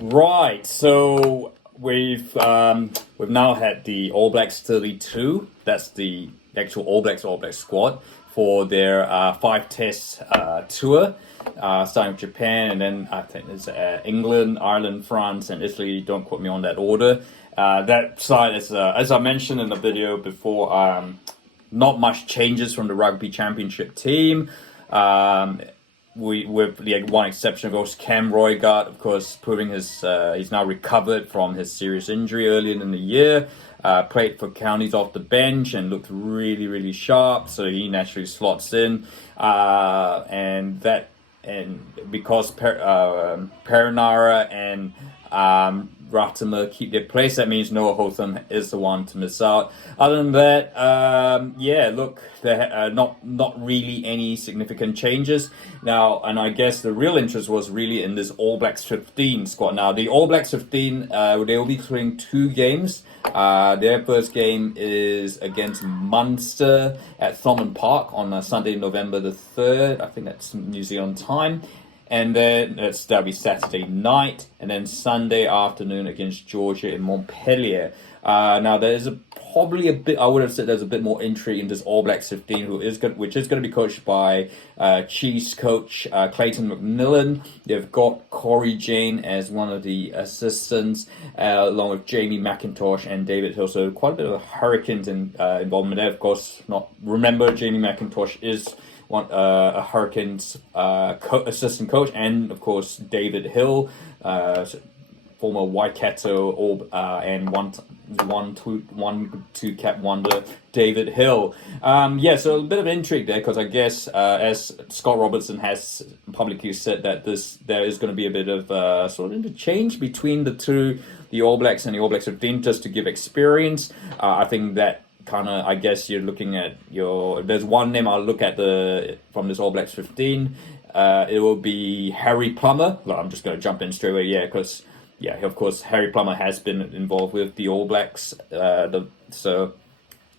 Right, so we've now had the All Blacks 32. That's the actual All Blacks squad for their five test tour, starting with Japan, and then I think it's England, Ireland, France, and Italy. Don't quote me on that order. That side is, as I mentioned in the video before, not much changes from the Rugby Championship team. With the one exception, of course, Cam Roigard, of course, proving he's now recovered from his serious injury earlier in the year. Played for Counties off the bench and looked really, really sharp, so he naturally slots in. And because Perinara and Ratimer keep their place, that means Noah Hotham is the one to miss out. Other than that, look, there are not really any significant changes now, and I guess the real interest was really in this All Blacks 15 squad. Now, the All Blacks 15, they will be playing two games. Their first game is against Munster at Thomond Park on Sunday, November the 3rd. I think that's New Zealand time. And then that'll be Saturday night, and then Sunday afternoon against Georgia in Montpellier. Now there is probably a bit. I would have said there's a bit more intrigue in this All Blacks 15, which is going to be coached by Chiefs coach Clayton McMillan. They've got Corey Jane as one of the assistants, along with Jamie McIntosh and David Hill. So quite a bit of Hurricanes involvement there. Of course, remember Jamie McIntosh is a Hurricanes assistant coach, and of course David Hill, former Waikato and two cap wonder David Hill. So a bit of intrigue there, because I guess as Scott Robertson has publicly said that there is going to be a bit of sort of interchange between the All Blacks and the All Blacks 15, just to give experience. I think that I guess you're looking at there's one name I'll look at from this All Blacks 15. It will be Harry Plummer. Well, I'm just going to jump in straight away, because of course Harry Plummer has been involved with the All Blacks. So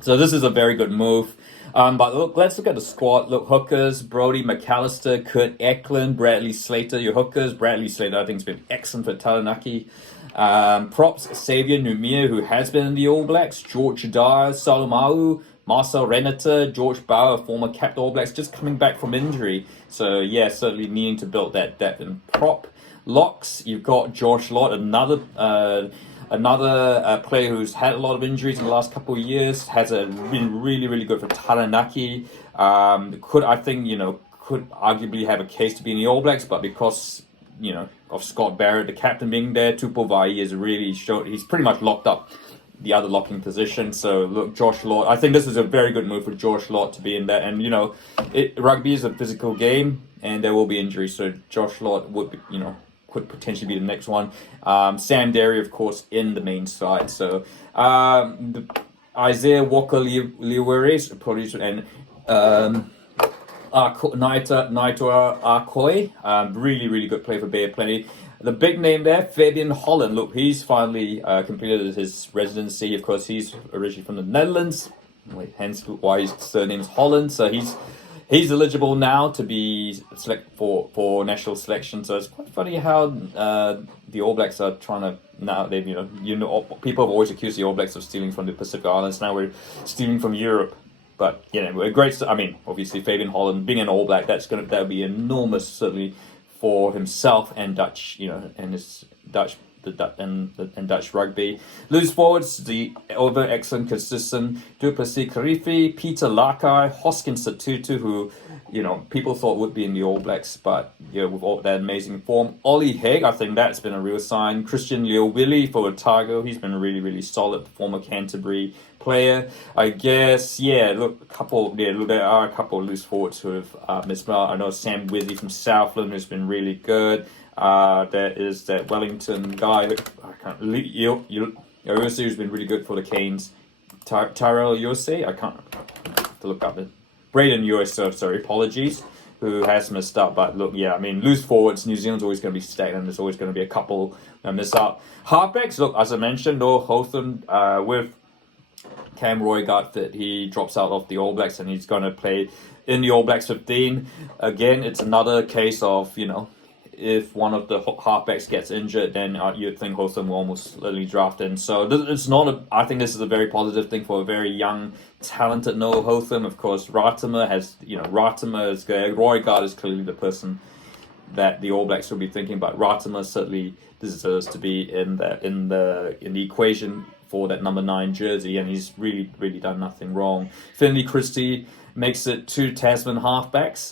this is a very good move. But look, let's look at the squad. Look, hookers: Brodie McAllister, Kurt Eklund, Bradley Slater. Your hookers: Bradley Slater, I think, has been excellent for Taranaki. Props: Xavier Numia, who has been in the All Blacks, George Dyer, Salomau, Marcel Renata, George Bauer, former captain All Blacks, just coming back from injury. So certainly needing to build that depth. And prop locks, you've got Josh Lott, another player who's had a lot of injuries in the last couple of years, been really, really good for Taranaki. Could arguably have a case to be in the All Blacks, but because of Scott Barrett, the captain, being there, Tupou Vaa'i has really showed he's pretty much locked up the other locking position. So look, Josh Lott, I think this is a very good move for Josh Lott to be in there. And rugby is a physical game, and there will be injuries. So Josh Lott could potentially be the next one. Sam Derry, of course, in the main side. So Isaiah Walker-Leweres, and Naitoa Akoi, really, really good play for Bay of Plenty. The big name there, Fabian Holland. Look, he's finally completed his residency. Of course, he's originally from the Netherlands, hence why his surname is Holland. So he's eligible now to be select for national selection. So it's quite funny how the All Blacks are trying to now. People have always accused the All Blacks of stealing from the Pacific Islands. Now we're stealing from Europe. But we're great. I mean, obviously Fabian Holland being an All Black, that'll be enormous, certainly for himself and Dutch, and his Dutch, and Dutch rugby. Loose forwards: the over excellent, consistent Duplessis Karifi, Peter Lakai, Hoskins Satutu, who people thought would be in the All Blacks, but with all that amazing form. Ollie Haig, I think that's been a real sign. Christian Leo Willie for Otago, he's been really, really solid, former Canterbury player. I guess, look, there are a couple of loose forwards who have missed out. I know Sam Wizzy from Southland, who's been really good. There is that Wellington guy, Yose, who's been really good for the Canes. Tyrell Yose, I can't have to look up it. Braden Yose, sorry, apologies, who has missed out. But look, loose forwards, New Zealand's always going to be stacked, and there's always going to be a couple that miss out. Halfbacks, look, as I mentioned, Hotham with Cam Roigard fit, he drops out of the All Blacks and he's going to play in the All Blacks 15. Again, it's another case of, if one of the halfbacks gets injured, then you'd think Hotham will almost literally draft in. So it's not I think this is a very positive thing for a very young, talented Noah Hotham. Of course, Ratimer is good. Roygaard is clearly the person that the All Blacks will be thinking about. Ratimer certainly deserves to be in the equation for that number 9 jersey, and he's really done nothing wrong. Finley Christie makes it 2 Tasman halfbacks.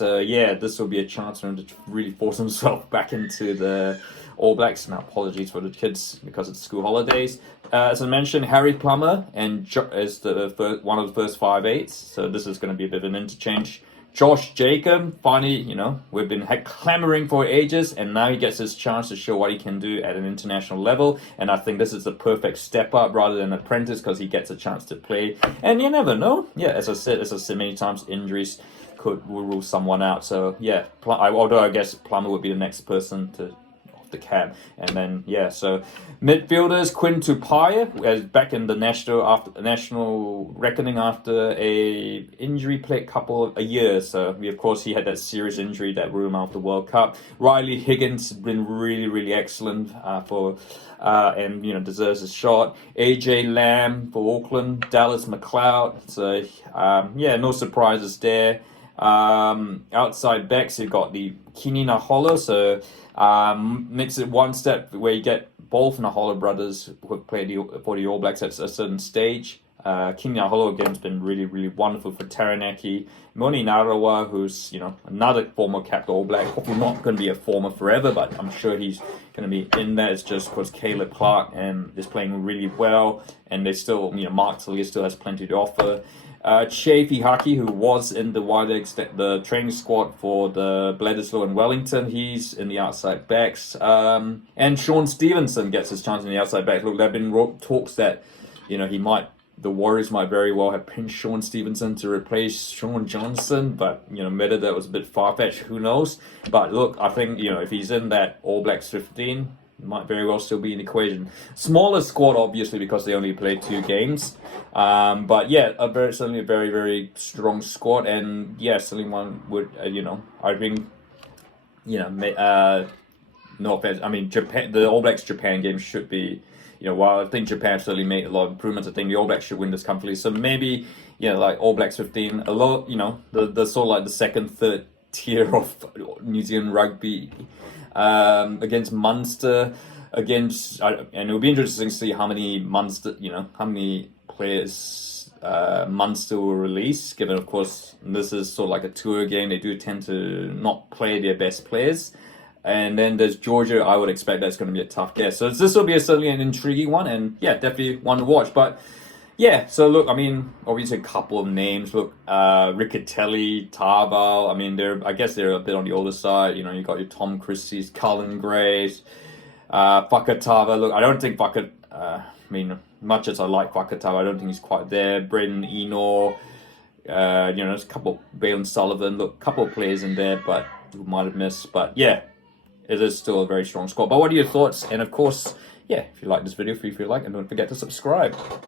This will be a chance for him to really force himself back into the All Blacks. Now, apologies for the kids because it's school holidays. As I mentioned, Harry Plummer is one of the first 5'8", so this is going to be a bit of an interchange. Josh Jacomb, finally, we've been clamoring for ages, and now he gets his chance to show what he can do at an international level. And I think this is the perfect step up rather than apprentice, because he gets a chance to play. And you never know. Yeah, as I said many times, injuries will rule someone out. So yeah, although I guess Plummer would be the next person to the cab. And then so midfielders, Quinn Tupaia is back in the national reckoning after a injury played a year. So he had that serious injury that ruled him out the World Cup. Riley Higgins has been really excellent and deserves a shot. AJ Lamb for Auckland, Dallas McLeod. So no surprises there. Outside backs, you've got the Kini Nahola, so makes it one step where you get both Nahola brothers who have played for the All Blacks at a certain stage. Kini Nahola again has been really wonderful for Taranaki. Moni Narawa, who's another former captain All Black, hopefully not going to be a former forever, but I'm sure he's going to be in there. It's just because Caleb Clark is playing really well, and they still Mark Talia still has plenty to offer. Chafee Haki, who was in the training squad for the Bledisloe and Wellington, he's in the outside backs. And Sean Stevenson gets his chance in the outside backs. Look, there have been talks that the Warriors might very well have pinched Sean Stevenson to replace Sean Johnson, but whether that was a bit far-fetched, who knows? But look, I think if he's in that All Blacks 15, might very well still be in the equation. Smaller squad, obviously, because they only played 2 games. But certainly a very strong squad, and certainly one would I think no offense. I mean, Japan, the All Blacks Japan game should be while I think Japan certainly made a lot of improvements, I think the All Blacks should win this comfortably. So maybe like All Blacks 15, a lot the sort of like the second, third tier of New Zealand rugby. Against Munster, and it will be interesting to see how many players Munster will release, given of course this is sort of like a tour game. They do tend to not play their best players. And then there's Georgia. I would expect that's going to be a tough guess. So this will be certainly an intriguing one, and definitely one to watch. But so look, I mean, obviously a couple of names. Look, Riccatelli, Tarbal. I mean, I guess they're a bit on the older side. You got your Tom Christie's, Cullen Grays, Fakatava. Look, I don't think much as I like Fakatava, I don't think he's quite there. Braden Eno, there's a couple, Bailyn Sullivan. Look, a couple of players in there, but who might have missed. But it is still a very strong squad. But what are your thoughts? And of course, if you like this video, feel free to like, and don't forget to subscribe.